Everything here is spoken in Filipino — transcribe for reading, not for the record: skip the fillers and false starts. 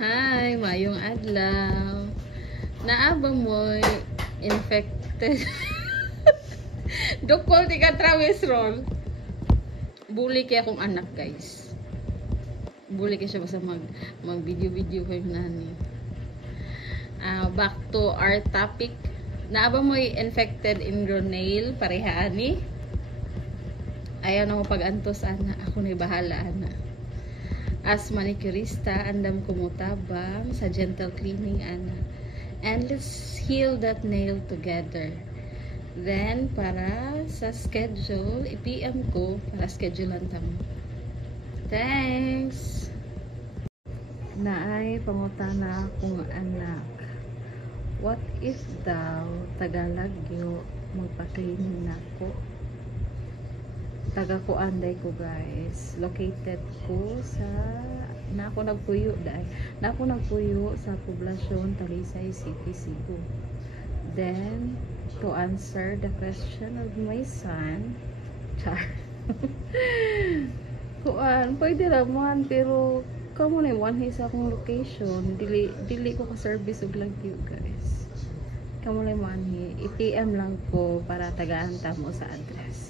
Hi, mayong adlaw. Naabang mo infected. Dukol di ka Travis roll. Bully kaya akong anak, guys. Bully kaya siya basta mag video ko yung nani. Back to our topic. Naabang mo infected in your nail, pareha ani. Ayaw na mo pag-antos, ana. Ako na bahala, ana. As manicurista, andam kumutabang sa gentle cleaning, ana. And let's heal that nail together. Then, para sa schedule, i-PM ko para schedulean tamo. Thanks! Naay pangutana akong anak. What if daw tagalagyo magpa-cleaning nako? Taga ko anday ko, guys. Located ko sa nako nagpuyo sa poblasyon Talisay City, Cebu. Then to answer the question of my son, char. Kuan, pwede raman pero kamo na one sa akong location. Dili ko ka service og lagyo, guys. Kamo na manhi, i-PM lang ko para tagaan ta mo sa address.